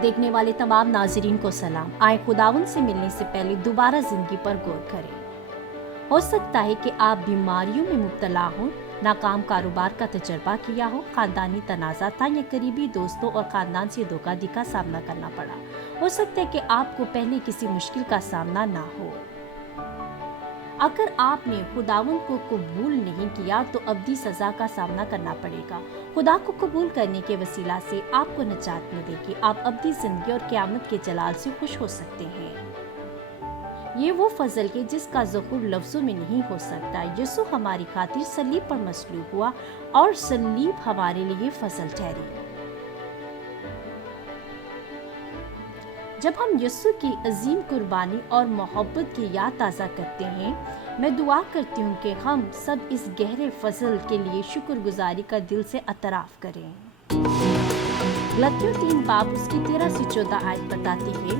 देखने वाले तमाम नाज़रीन को सलाम। आए खुदावंद से मिलने से पहले दोबारा ज़िंदगी पर गौर करें। हो सकता है कि आप बीमारियों में मुब्तला हों, नाकाम कारोबार का तजर्बा किया हो, ख़ानदानी तनाज़ा था या करीबी दोस्तों और ख़ानदान से धोखाधड़ी का सामना करना पड़ा। हो सकता है कि आपको पहले किसी मुश्किल का सामना ना हो। अगर आपने खुदावंद को कबूल नहीं किया तो अब्दी सज़ा का सामना करना पड़ेगा। खुदा को कबूल करने के वसीला से आपको निजात मिलेगी। आप अब्दी ज़िंदगी और क़यामत के जलाल से खुश हो सकते हैं। ये वो फजल है जिसका ज़ुक्र लफ्ज़ों में नहीं हो सकता। यीशु हमारी खातिर सलीब पर मसलूब हुआ और सलीब हमारे लिए फजल ठहरी। जब हम यीशु की अजीम कुर्बानी और मोहब्बत की याद ताज़ा करते हैं, मैं दुआ करती हूँ कि हम सब इस गहरे फजल के लिए शुक्रगुजारी का दिल से एतराफ़ करें। गलतियों 3 बाब उसकी 13 से 14 आयत बताती है,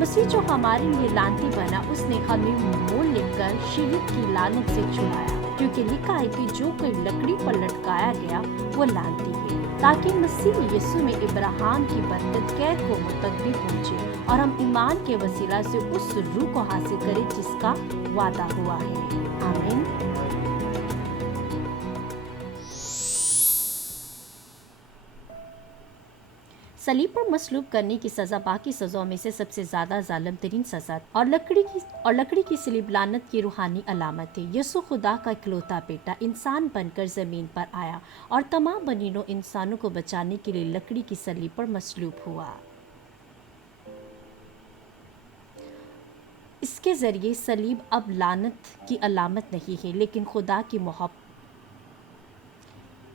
मसीह जो हमारे लिए लानती बना, उसने हमें मोल लेकर शरीयत की लानत से छुड़ाया, क्योंकि लिखा है कि जो कोई लकड़ी पर लटकाया गया वो लानती है, ताकि मसीह यीशु में इब्राहिम की बरकत गैर कौमों तक भी पहुँचे और हम ईमान के वसीला से उस रूह को हासिल करें जिसका वादा हुआ है। आमीन। सलीब पर मसलूब करने की सज़ा बाकी सज़ाओं में से सबसे ज़्यादा जालिम तरीन सज़ा और लकड़ी की सलीब लानत की रूहानी अलामत है। यीशु खुदा का इकलौता बेटा इंसान बनकर ज़मीन पर आया और तमाम बनीनों इंसानों को बचाने के लिए लकड़ी की सलीब पर मसलूब हुआ। इसके ज़रिए सलीब अब लानत की अलामत नहीं है, लेकिन खुदा की मोहब्बत।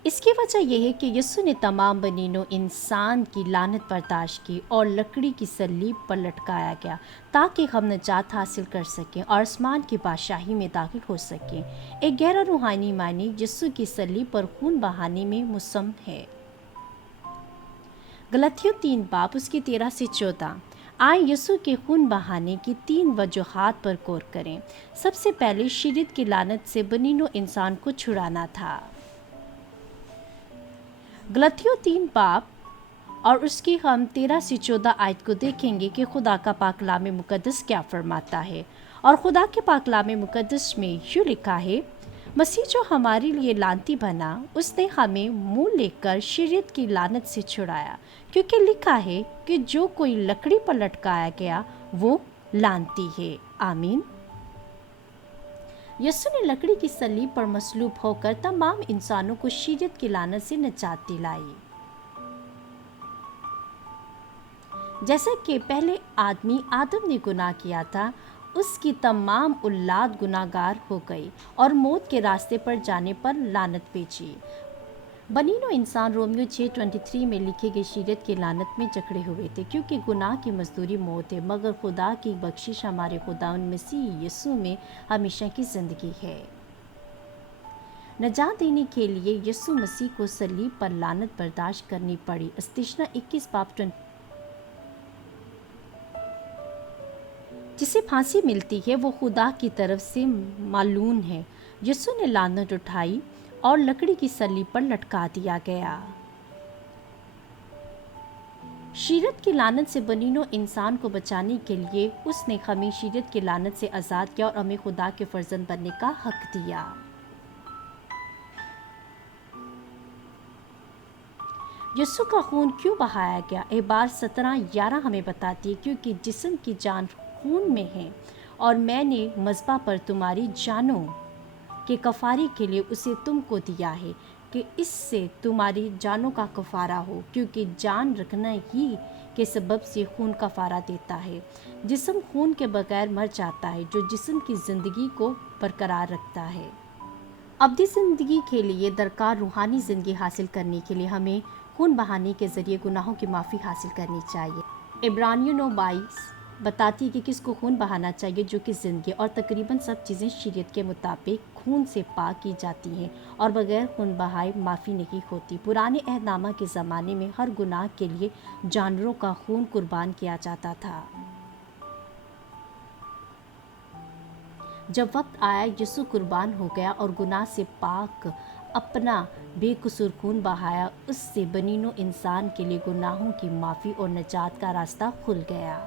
इसकी वजह यह है कि यीशु ने तमाम बनीनों इंसान की लानत बर्दाश्त की और लकड़ी की सलीब पर लटकाया गया, ताकि हम निजात हासिल कर सकें और आसमान की बादशाही में दाखिल हो सकें। एक गहरा रूहानी मानी यीशु की सलीब पर खून बहाने में मुसम्म है। गलतियों 3 बाब उसकी 13 से 14। आए यीशु के खून बहाने की 3 वजूहात पर गौर करें। सबसे पहले शरीयत की लानत से बनीनों इंसान को छुड़ाना था। गलतियों 3 बाब और उसकी हम 13 से 14 आयत को देखेंगे कि खुदा का पाक कलाम मुक़द्दस क्या फरमाता है। और खुदा के पाक कलाम मुक़द्दस में यूँ लिखा है, मसीह जो हमारे लिए लानती बना, उसने हमें मुँह लेकर शरीयत की लानत से छुड़ाया, क्योंकि लिखा है कि जो कोई लकड़ी पर लटकाया गया वो लानती है। आमीन। यीशु ने लकड़ी की सलीब पर मसलूब होकर तमाम इंसानों को शरीयत की लानत से निजात दिलाई। जैसे कि पहले आदमी आदम ने गुनाह किया था, उसकी तमाम औलाद गुनाहगार हो गई और मौत के रास्ते पर जाने पर लानत भेजी। बनीनो इंसान रोमियो 6:23 में लिखी गई शरीयत की लानत में जकड़े हुए थे, क्योंकि गुनाह की मजदूरी मौत है, मगर खुदा की बख्शिश हमारे खुदावंद मसीह यीशु में हमेशा की ज़िंदगी है। नजात देने के लिए यीशु मसीह को सलीब पर लानत बर्दाश्त करनी पड़ी। इस्तिशना 21 बाब 20 जिसे फांसी मिलती है वो खुदा की तरफ से मालून है। यीशु ने लानत उठाई और लकड़ी की सलीब पर लटका दिया गया। शरीयत की लानत से बनीनो इंसान को बचाने के लिए उसने हमें शरीयत की लानत से आज़ाद किया और हमें खुदा के फर्जंद बनने का हक दिया। यीशु का खून क्यों बहाया गया? इब्रार 17:11 हमें बताती है, क्योंकि जिस्म की जान खून में है और मैंने मज़बा पर तुम्हारी जानों के कफ़ारे के लिए उसे तुमको दिया है कि इससे तुम्हारी जानों का कफ़ारा हो, क्योंकि जान रखना ही के सबब से खून कफ़ारा देता है। जिस्म खून के बगैर मर जाता है, जो जिस्म की ज़िंदगी को बरकरार रखता है। अब्दी ज़िंदगी के लिए दरकार रूहानी ज़िंदगी हासिल करने के लिए हमें खून बहाने के ज़रिए गुनाहों की माफ़ी हासिल करनी चाहिए। इब्रानियों 9:22 बताती है कि किसको खून बहाना चाहिए, जो कि ज़िंदगी और तकरीबन सब चीज़ें शरीयत के मुताबिक खून से पाक की जाती हैं और बग़ैर खून बहाए माफ़ी नहीं होती। पुराने अहदनामा के ज़माने में हर गुनाह के लिए जानवरों का खून कुर्बान किया जाता था। जब वक्त आया, यीशु कुर्बान हो गया और गुनाह से पाक अपना बेकसूर खून बहाया, उससे बनीनो इंसान के लिए गुनाहों की माफ़ी और निजात का रास्ता खुल गया।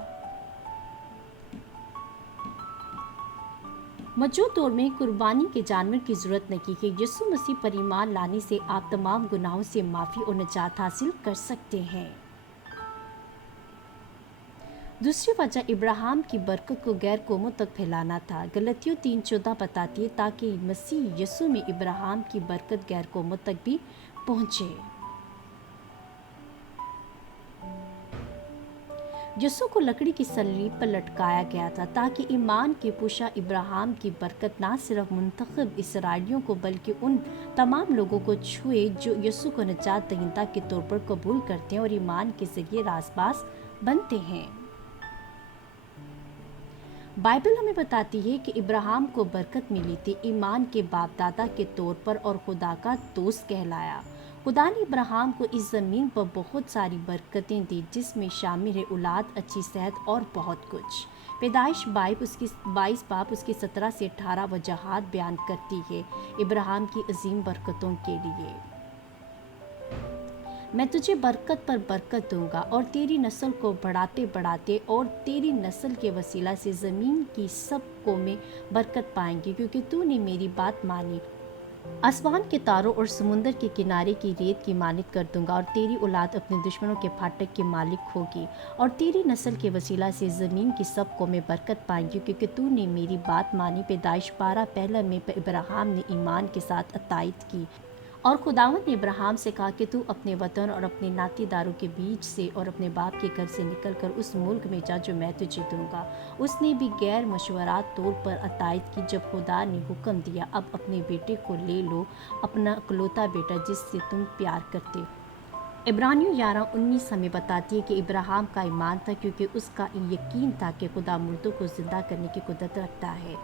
मौजूद दौर में कुर्बानी के जानवर की ज़रूरत नहीं कि यीशु मसीह पर ईमान लाने से आप तमाम गुनाहों से माफ़ी और निजात हासिल कर सकते हैं। दूसरी वजह इब्राहिम की बरकत को गैर कौमों तक फैलाना था। गलतियों 3:14 बताती है ताकि मसीह यीशु में इब्राहिम की बरकत गैर कौमों तक भी पहुँचे। यीशु को लकड़ी की सलीब पर लटकाया गया था ताकि ईमान के पुशा इब्राहिम की बरकत ना सिर्फ मुंतखब इसराइलियों को बल्कि उन तमाम लोगों को छुए जो यीशु को निजात दहिंदा के तौर पर कबूल करते हैं और ईमान के जरिए रासबास बनते हैं। बाइबल हमें बताती है कि इब्राहिम को बरकत मिली थी, ईमान के बाप दादा के तौर पर, और खुदा का दोस्त कहलाया। खुदा ने इब्राहिम को इस ज़मीन पर बहुत सारी बरकतें दी, जिसमें शामिल है औलाद, अच्छी सेहत और बहुत कुछ। पैदाइश 22 बाब उसकी 17 से 18 वजहात बयान करती है इब्राहिम की अजीम बरकतों के लिए। मैं तुझे बरकत पर बरकत दूंगा और तेरी नस्ल को बढ़ाते बढ़ाते और तेरी नस्ल के वसीला से ज़मीन की सब कौमें बरकत पाएंगी, क्योंकि तूने मेरी बात मानी। आसमान के तारों और समुंदर के किनारे की रेत की मालिक कर दूंगा और तेरी औलाद अपने दुश्मनों के फाटक की मालिक होगी, और तेरी नस्ल के वसीला से ज़मीन की सब कौमें बरकत पाएंगी, क्योंकि तूने मेरी बात मानी। पैदाइश 12 पहला में इब्राहिम ने ईमान के साथ अतायत की, और खुदावंद ने इब्राहिम से कहा कि तू अपने वतन और अपने नातेदारों के बीच से और अपने बाप के घर से निकलकर उस मुल्क में जा जो मैं तुझे दूंगा। उसने भी गैर मशवरात तौर पर अतायत की जब खुदा ने हुक्म दिया, अब अपने बेटे को ले लो, अपना इकलौता बेटा जिससे तुम प्यार करते। इब्रानियों 11:19 हमें बताती है कि इब्राहिम का ईमान था, क्योंकि उसका यकीन था कि खुदा मुर्दों को जिंदा करने की कुदरत रखता है।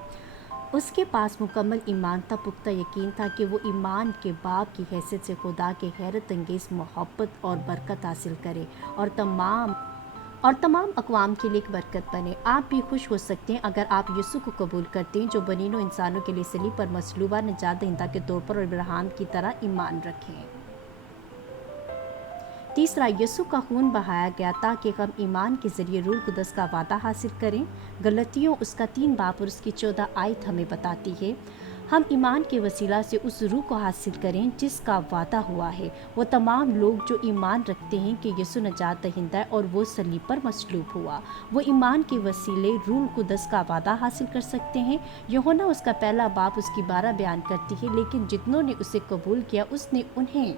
उसके पास मुकम्मल ईमान था, पुख्ता यकीन था कि वो ईमान के बाप की हैसियत से खुदा के हैरत अंगेज़ मोहब्बत और बरकत हासिल करे और तमाम अक़वाम के लिए एक बरकत बने। आप भी खुश हो सकते हैं अगर आप यीशु को कबूल करते हैं, जो बनीनो इंसानों के लिए सलीब पर मसलूबा निजात दहिंदा के तौर पर और इब्राहिम की तरह ईमान रखें। तीसरा, यीशु का खून बहाया गया ताकि हम ईमान के ज़रिए रूह कुदस का वादा हासिल करें। गलतियों उसका 3 बाब और उसकी 14 आयत हमें बताती है हम ईमान के वसीला से उस रूह को हासिल करें जिसका वादा हुआ है। वो तमाम लोग जो ईमान रखते हैं कि यीशु निजात दहिंदा है और वो सलीब पर मसलूब हुआ, वो ईमान के वसीले रूह कुदस का वादा हासिल कर सकते हैं। यूहन्ना उसका 1 बाब उसकी 12 बयान करती है, लेकिन जितनों ने उसे कबूल किया उसने उन्हें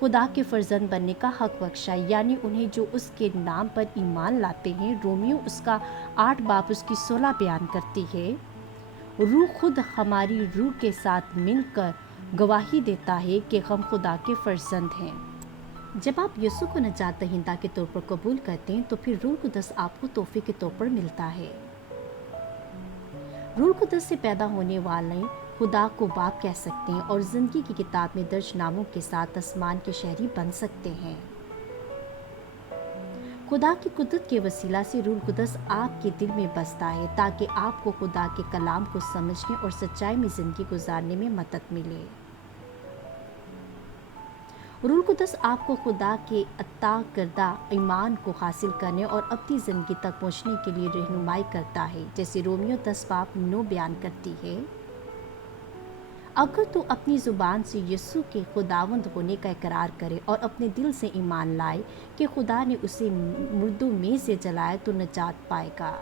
खुदा के फर्जंद बनने का हक बख्शा, यानी उन्हें जो उसके नाम पर ईमान लाते हैं। रोमियो उसका 8 बाब उसकी 16 बयान करती है, रूह खुद हमारी रूह के साथ मिलकर गवाही देता है कि हम खुदा के फर्जंद हैं। जब आप यीशु को निजात दहिंदा के तौर पर कबूल करते हैं तो फिर रूह कुदस आपको तोहफे के तौर पर मिलता है। रूह कुदस से पैदा होने वाले खुदा को बाप कह सकते हैं और ज़िंदगी की किताब में दर्ज नामों के साथ आसमान के शहरी बन सकते हैं। खुदा की कुदरत के वसीला से रूह कुदस आपके दिल में बसता है ताकि आपको खुदा के कलाम को समझने और सच्चाई में ज़िंदगी गुजारने में मदद मिले। रूह कुदस आपको खुदा के अता करदा ईमान को हासिल करने और अपनी ज़िंदगी तक पहुँचने के लिए रहनुमाई करता है, जैसे रोमियो 10 बाब 9 बयान करती है। अगर तू अपनी ज़ुबान से यीशु के खुदावंद होने का इकरार करे और अपने दिल से ईमान लाए कि खुदा ने उसे मुर्दों में से जलाया तो निजात पाएगा।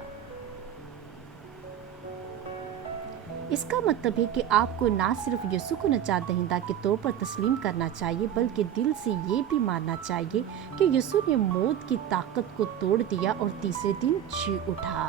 इसका मतलब है कि आपको ना सिर्फ यीशु को निजात दहिंदा के तौर पर तस्लीम करना चाहिए, बल्कि दिल से ये भी मानना चाहिए कि यीशु ने मौत की ताकत को तोड़ दिया और तीसरे दिन जी उठा।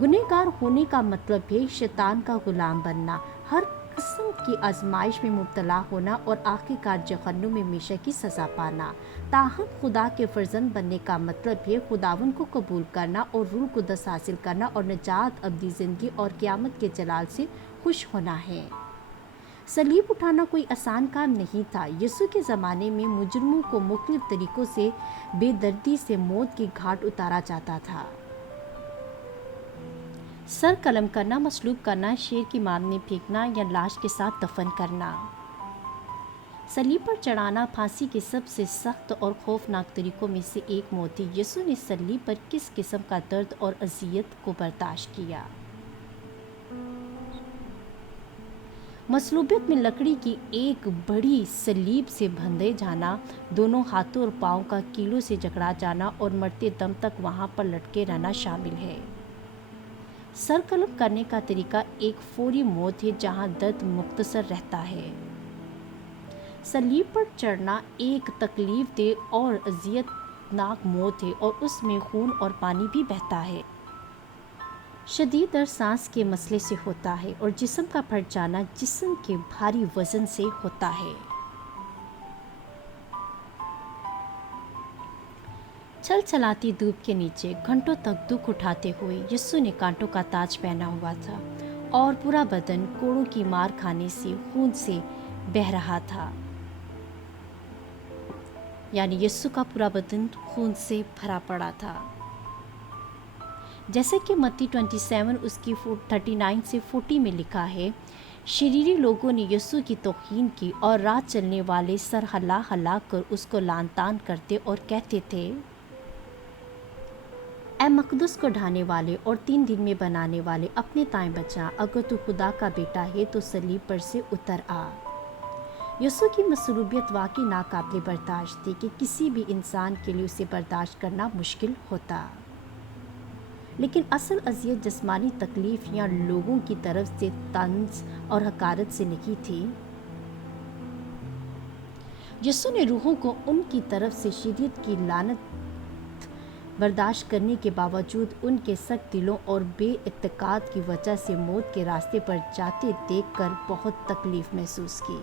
गुनहगार होने का मतलब है शैतान का गुलाम बनना, हर किस्म की आजमाइश में मुब्तला होना और आखिरकार जहन्नुम में हमेशा की सज़ा पाना। ताहम खुदा के फर्जंद बनने का मतलब है खुदावन को कबूल करना और रूह कुदस हासिल करना और निजात, अब्दी ज़िंदगी और क़यामत के जलाल से खुश होना है। सलीब उठाना कोई आसान काम नहीं था। यीशु के ज़माने में मुजरमों को मुख्तलिफ तरीक़ों से बेदर्दी से मौत की घाट उतारा जाता था। सर कलम करना, मसलूब करना, शेर की मार में फेंकना या लाश के साथ दफन करना। सलीब पर चढ़ाना फांसी के सबसे सख्त और खौफनाक तरीकों में से एक मौत थी। यीशु ने सलीब पर किस किस्म का दर्द और अजियत को बर्दाश्त किया? मसलूबियत में लकड़ी की एक बड़ी सलीब से बंधे जाना, दोनों हाथों और पाँव का कीलों से जकड़ा जाना और मरते दम तक वहाँ पर लटके रहना शामिल है। सर कलम करने का तरीका एक फौरी मौत है जहाँ दर्द मुख्तसर रहता है। सलीब पर चढ़ना एक तकलीफदेह और अजियतनाक मौत है और उसमें खून और पानी भी बहता है। शदीद दर्द सांस के मसले से होता है और जिस्म का फट जाना जिस्म के भारी वजन से होता है। चल चलाती धूप के नीचे घंटों तक दुख उठाते हुए यीशु ने कांटों का ताज पहना हुआ था और पूरा बदन कोड़ों की मार खाने से खून से बह रहा था। यानी यीशु का पूरा बदन खून से भरा पड़ा था। जैसे कि मत्ती 27 उसकी 39 से 40 में लिखा है, शरीरी लोगों ने यीशु की तौहीन की और राह चलने वाले सर हला हला कर उसको लान तान करते और कहते थे, ऐ मकदस को ढाने वाले और 3 दिन में बनाने वाले, अपने ताएं बचा, अगर तू खुदा का बेटा है तो सलीब पर से उतर आ। यीशु की मसलूबियत वाकई नाकाबिल बर्दाश्त थी कि किसी भी इंसान के लिए उसे बर्दाश्त करना मुश्किल होता। लेकिन असल अजियत जिस्मानी तकलीफ या लोगों की तरफ से तंज और हकारत से नहीं थी। यीशु ने रूहों को उनकी तरफ से शिद्दत की लानत बर्दाश्त करने के बावजूद उनके सख्त दिलों और बेइत्तेकाद की वजह से मौत के रास्ते पर जाते देखकर बहुत तकलीफ महसूस की।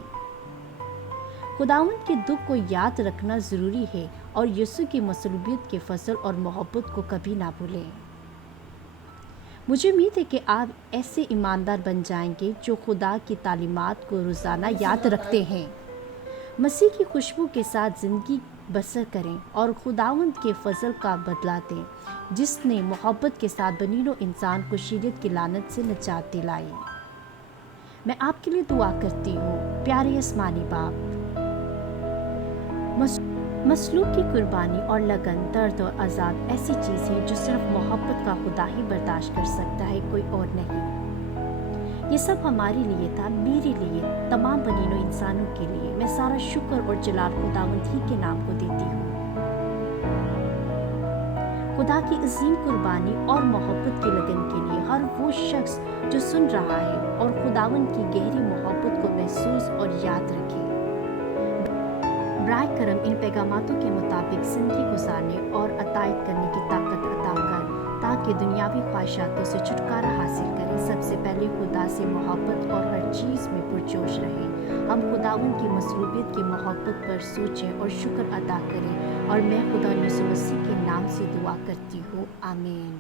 खुदावंद के दुख को याद रखना ज़रूरी है और यीशु की मसलूबियत के फजल और मोहब्बत को कभी ना भूलें। मुझे उम्मीद है कि आप ऐसे ईमानदार बन जाएंगे जो खुदा की तालीमात को रोज़ाना याद रखते हैं, मसीह की खुशबू के साथ ज़िंदगी बसर करें और खुदावंद के फजल का बदला दें, जिसने मोहब्बत के साथ बनीनो इंसान को शरीयत की लानत से निजात दिलाई। मैं आपके लिए दुआ करती हूँ। प्यारे आसमानी बाप, मसलूब की कुर्बानी और लगन, दर्द और अजाब ऐसी चीज़ है जो सिर्फ मोहब्बत का खुदा ही बर्दाश्त कर सकता है, कोई और नहीं। ये सब हमारे लिए था, मेरे लिए, तमाम बनीनो इंसानों के लिए। मैं सारा शुक्र और जलाल खुदावंद ही के नाम को देती हूँ। खुदा की अजीम कुर्बानी और मोहब्बत की लगन के लिए हर वो शख्स जो सुन रहा है और खुदावंद की गहरी मोहब्बत को महसूस और याद रखे, बराए करम इन पैगामातों के मुताबिक ज़िंदगी गुजारने और अतायत करने की ताकत अता कर, ताकि दुनियावी ख्वाहिशातों से छुटकारा हासिल करें। सबसे पहले खुदा से मोहब्बत और हर चीज़ में पुरजोश रहें। हम खुदावंद की मसलूबियत की मोहब्बत पर सोचें और शुक्र अदा करें। और मैं खुदा यीशु मसीह के नाम से दुआ करती हूँ, आमीन।